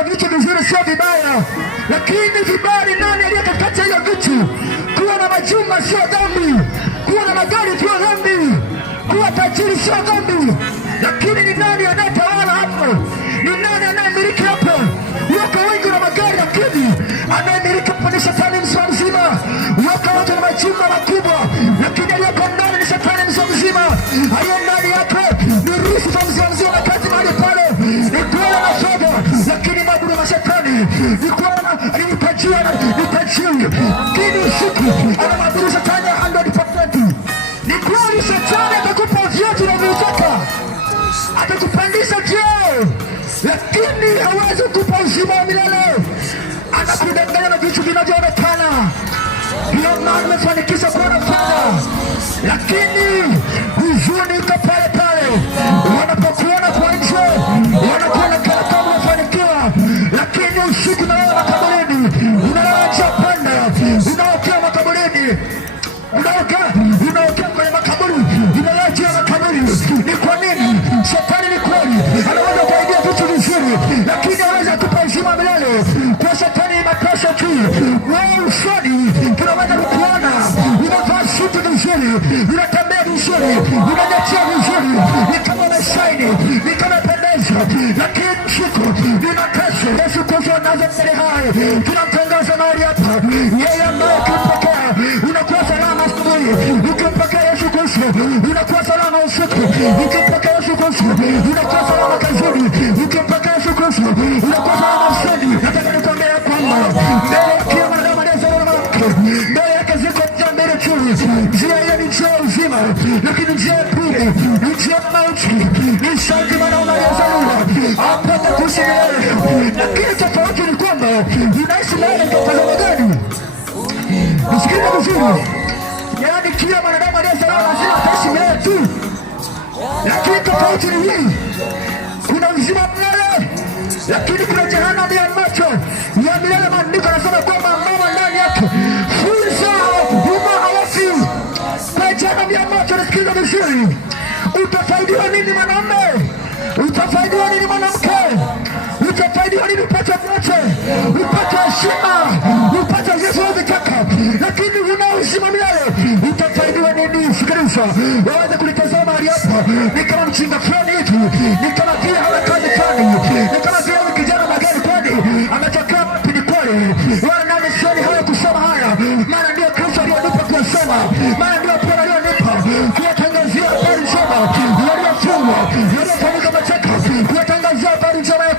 Kuwa vitu vizuri sio vibaya, lakini vibaya ni nani aliye katikati ya vitu? Kuwa na majumba sio dhambi, kuwa na magari sio dhambi, kuwa tajiri sio dhambi, lakini ni nani anayetawala hapo? Ni nani anayemiliki hapo? Wako wengi na magari, lakini anayemiliki hapo ni shetani mzima. Wako watu na majumba makubwa, lakini aliyeko ndani ni shetani mzima. Aliye ndani yake ni ruhusa mzima na kazi mahali pale ni kuwa na fedha, lakini mabudu na shetani ni kuwa ni tajiri, lakini usiku ana mabudu shetani 100%. Ni kweli shetani atakupa vyote unavyotaka, atakupandisha cheo, lakini hawezi kukupa uzima wa milele. Anakudanganya na vitu vinavyoonekana. Ndio maana umefanikisha kuwa na fedha, lakini huzuni iko pale pale. Wanapokuona kwa nje, wanakuona kana kama umefanikiwa, lakini usiku unalala makaburini, unalala njia panda, unaokea makaburini, unaokea kwenye makaburi, unalala njia makaburi. Ni kwa nini? Shetani ni kweli anaweza kuaidia vitu vizuri, lakini hawezi kukupa uzima milele. Kwa shetani ni mateso tu. Wewe usoni tunaweza kukuona unavaa suti vizuri, unatembea vizuri, unajatia vizuri, ni kama umeshaini, ni kama pendeza, lakini siku ni mateso. Yesu Kristo anaanza mbele hai, tunamtangaza mahali hapa. Yeye ambaye ukimpokea unakuwa salama asubuhi, ukimpokea Yesu Kristo unakuwa salama usiku, ukimpokea Yesu Kristo unakuwa salama kazini, ukimpokea Yesu Kristo unakuwa salama msoni. Nataka nikwambie kwamba mbele ya kila mwanadamu aliyezaliwa na mwanamke, mbele yake ziko njia mbele tu. Njia hiyo ni njia ya uzima, lakini njia ya pili ni njia ya mauti. Ni sharti mwanaume aliyezaliwa apate kuishi milele, lakini tofauti ni kwamba unaishi milele kwa mtazamo gani? Nisikilize vizuri, yaani kila mwanadamu aliyezaliwa lazima ataishi milele tu, lakini tofauti ni hii: kuna uzima milele, lakini kuna jehanamu ya moto ya milele. Maandiko yanasema kwamba mama ndani yake fursa huma hawafi kwa jehanamu ya moto. Nisikilize vizuri, utafaidiwa nini mwanamume? Utafaidiwa nini mwanamke? Utafaidiwa nini upate vyote, upate heshima, upate vitu unavyotaka, lakini huna uzima milele? Utafaidiwa nini? Sikiliza, waweze kulitazama hali hapa ni kama mchinga fulani hivi, ni kama vile hana kazi fulani,